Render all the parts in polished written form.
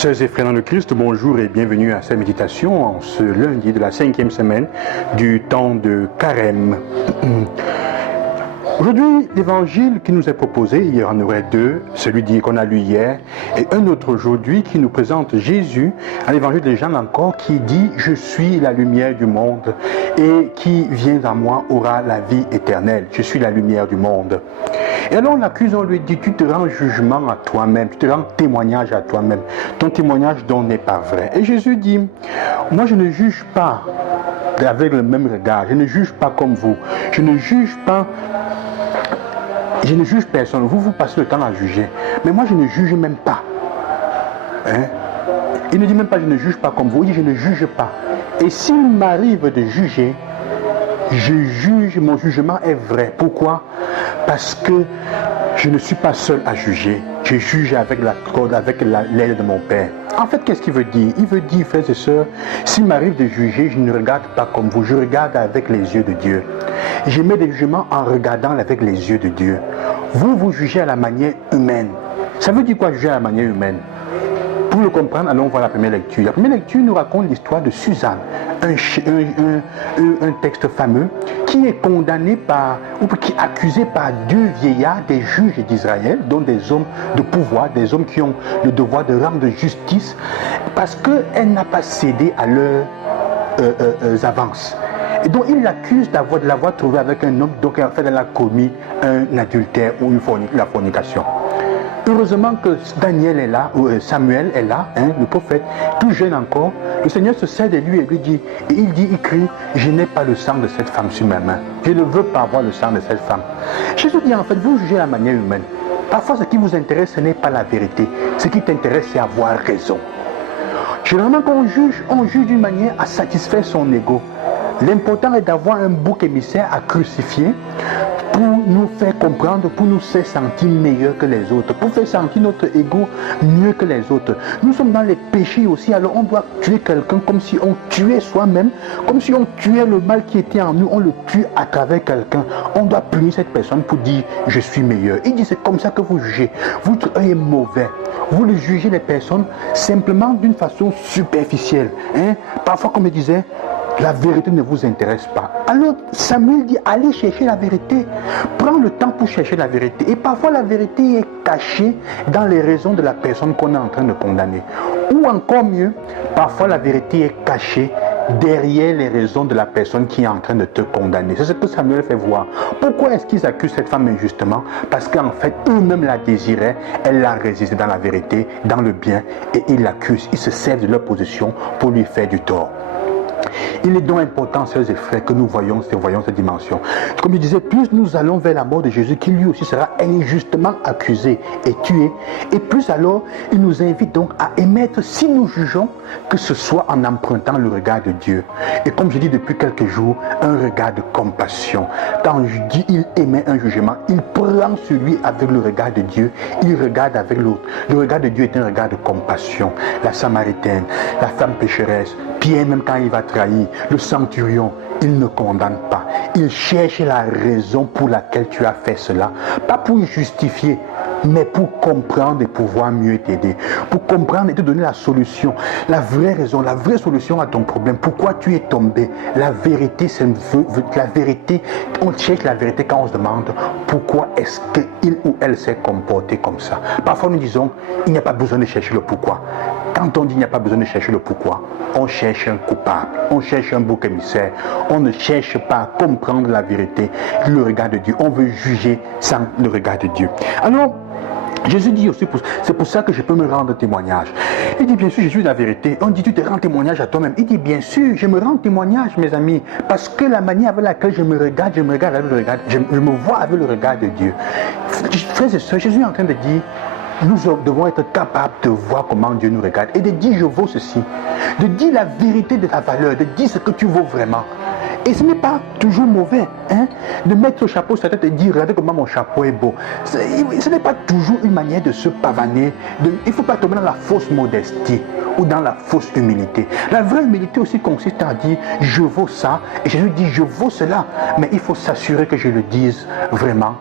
Sœurs et frères dans le Christ, bonjour et bienvenue à cette méditation en ce lundi de la 5e semaine du temps de Carême. Aujourd'hui, l'évangile qui nous est proposé, il y en aurait deux, celui qu'on a lu hier, et un autre aujourd'hui qui nous présente Jésus, à l'évangile de Jean encore, qui dit « Je suis la lumière du monde, et qui vient à moi aura la vie éternelle. Je suis la lumière du monde. » Et alors on l'accuse, on lui dit, tu te rends jugement à toi-même, tu te rends témoignage à toi-même. Ton témoignage dont n'est pas vrai. Et Jésus dit, moi je ne juge pas avec le même regard, je ne juge pas comme vous, je ne juge personne, vous passez le temps à juger, mais moi je ne juge même pas. Hein? Il ne dit même pas je ne juge pas comme vous, il dit je ne juge pas. Et s'il m'arrive de juger, je juge, mon jugement est vrai. Pourquoi? Parce que je ne suis pas seul à juger. Je juge avec l'aide de mon Père. En fait, qu'est-ce qu'il veut dire? Il veut dire, frères et sœurs, s'il m'arrive de juger, je ne regarde pas comme vous, je regarde avec les yeux de Dieu. J'émets des jugements en regardant avec les yeux de Dieu. Vous jugez à la manière humaine. Ça veut dire quoi, juger à la manière humaine? Pour le comprendre, allons voir la première lecture. La première lecture nous raconte l'histoire de Suzanne, un texte fameux qui est condamné ou qui est accusé par deux vieillards, des juges d'Israël, dont des hommes de pouvoir, des hommes qui ont le devoir de rendre justice, parce qu'elle n'a pas cédé à leurs avances. Et donc il l'accuse de l'avoir trouvé avec un homme, donc en fait elle a commis un adultère ou la fornication. Heureusement que Daniel est là, ou Samuel est là, le prophète, tout jeune encore. Le Seigneur se sert de lui et lui dit, il crie, je n'ai pas le sang de cette femme sur mes mains. Je ne veux pas avoir le sang de cette femme. Jésus dit en fait, vous jugez à la manière humaine. Parfois ce qui vous intéresse, ce n'est pas la vérité. Ce qui t'intéresse, c'est avoir raison. Généralement quand on juge d'une manière à satisfaire son ego. L'important est d'avoir un bouc émissaire à crucifier pour nous faire comprendre, pour nous faire sentir meilleurs que les autres, pour faire sentir notre ego mieux que les autres. Nous sommes dans les péchés aussi, alors on doit tuer quelqu'un comme si on tuait soi-même, comme si on tuait le mal qui était en nous, on le tue à travers quelqu'un. On doit punir cette personne pour dire je suis meilleur. Il dit c'est comme ça que vous jugez. Votre œil est mauvais. Vous le jugez les personnes simplement d'une façon superficielle. Parfois, comme je disais, la vérité ne vous intéresse pas. Alors Samuel dit, allez chercher la vérité. Prends le temps pour chercher la vérité. Et parfois la vérité est cachée dans les raisons de la personne qu'on est en train de condamner. Ou encore mieux, parfois la vérité est cachée derrière les raisons de la personne qui est en train de te condamner. C'est ce que Samuel fait voir. Pourquoi est-ce qu'ils accusent cette femme injustement? Parce qu'en fait, eux-mêmes la désiraient, elle l'a résisté dans la vérité, dans le bien, et ils l'accusent. Ils se servent de leur position pour lui faire du tort. Il est donc important, sœurs et frères, que nous voyons cette dimension. Comme il disait, plus nous allons vers la mort de Jésus, qui lui aussi sera injustement accusé et tué, et plus alors, il nous invite donc à émettre, si nous jugeons, que ce soit en empruntant le regard de Dieu. Et comme je dis depuis quelques jours, un regard de compassion. Quand je dis il émet un jugement, il prend celui avec le regard de Dieu, il regarde avec l'autre. Le regard de Dieu est un regard de compassion. La Samaritaine, la femme pécheresse, Pierre même quand il va trahir, le centurion, il ne condamne pas. Il cherche la raison pour laquelle tu as fait cela. Pas pour justifier, mais pour comprendre et pouvoir mieux t'aider. Pour comprendre et te donner la solution. La vraie raison, la vraie solution à ton problème. Pourquoi tu es tombé. La vérité, c'est la vérité. On cherche la vérité quand on se demande pourquoi est-ce qu'il ou elle s'est comporté comme ça. Parfois nous disons, il n'y a pas besoin de chercher le pourquoi. Quand on dit qu'il n'y a pas besoin de chercher le pourquoi, on cherche un coupable, on cherche un bouc émissaire, on ne cherche pas à comprendre la vérité, le regard de Dieu. On veut juger sans le regard de Dieu. Alors, Jésus dit aussi, c'est pour ça que je peux me rendre témoignage. Il dit bien sûr, Jésus est la vérité. On dit tu te rends témoignage à toi-même. Il dit bien sûr, je me rends témoignage, mes amis, parce que la manière avec laquelle je me regarde avec le regard, je me vois avec le regard de Dieu. Frères et sœurs, Jésus est en train de dire, nous devons être capables de voir comment Dieu nous regarde et de dire je vaux ceci, de dire la vérité de ta valeur, de dire ce que tu vaux vraiment. Et ce n'est pas toujours mauvais de mettre le chapeau sur la tête et dire regardez comment mon chapeau est beau. Ce n'est pas toujours une manière de se pavaner. Il ne faut pas tomber dans la fausse modestie ou dans la fausse humilité. La vraie humilité aussi consiste à dire je vaux ça et Jésus dit je vaux cela. Mais il faut s'assurer que je le dise vraiment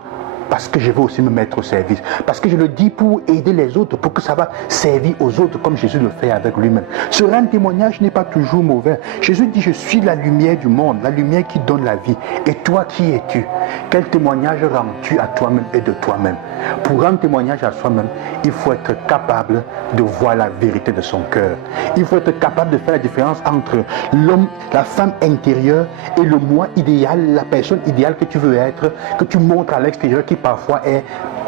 parce que je veux aussi me mettre au service. Parce que je le dis pour aider les autres, pour que ça va servir aux autres comme Jésus le fait avec lui-même. Ce rendre témoignage n'est pas toujours mauvais. Jésus dit, je suis la lumière du monde, la lumière qui donne la vie. Et toi, qui es-tu? Quel témoignage rends-tu à toi-même et de toi-même? Pour rendre témoignage à soi-même, il faut être capable de voir la vérité de son cœur. Il faut être capable de faire la différence entre l'homme, la femme intérieure et le moi idéal, la personne idéale que tu veux être, que tu montres à l'extérieur, qui parfois est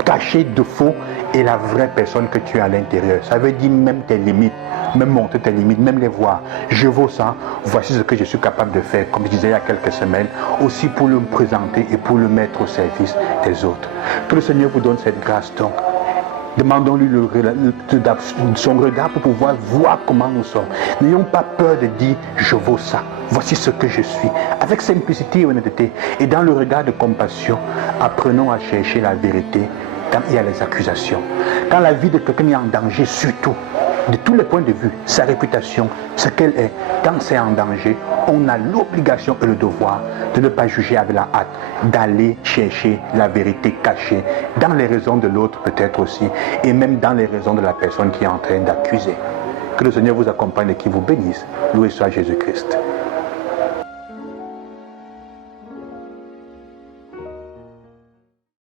cachée de faux, et la vraie personne que tu as à l'intérieur. Ça veut dire même tes limites, même montrer tes limites, même les voir. Je vaux ça, voici ce que je suis capable de faire, comme je disais il y a quelques semaines, aussi pour le présenter et pour le mettre au service des autres. Que le Seigneur vous donne cette grâce donc. Demandons-lui son regard pour pouvoir voir comment nous sommes. N'ayons pas peur de dire je vaux ça. Voici ce que je suis. Avec simplicité et honnêteté. Et dans le regard de compassion, apprenons à chercher la vérité quand il y a les accusations. Quand la vie de quelqu'un est en danger, surtout, de tous les points de vue, sa réputation, ce qu'elle est, quand c'est en danger, on a l'obligation et le devoir de ne pas juger avec la hâte, d'aller chercher la vérité cachée dans les raisons de l'autre peut-être aussi, et même dans les raisons de la personne qui est en train d'accuser. Que le Seigneur vous accompagne et qu'il vous bénisse. Loué soit Jésus-Christ.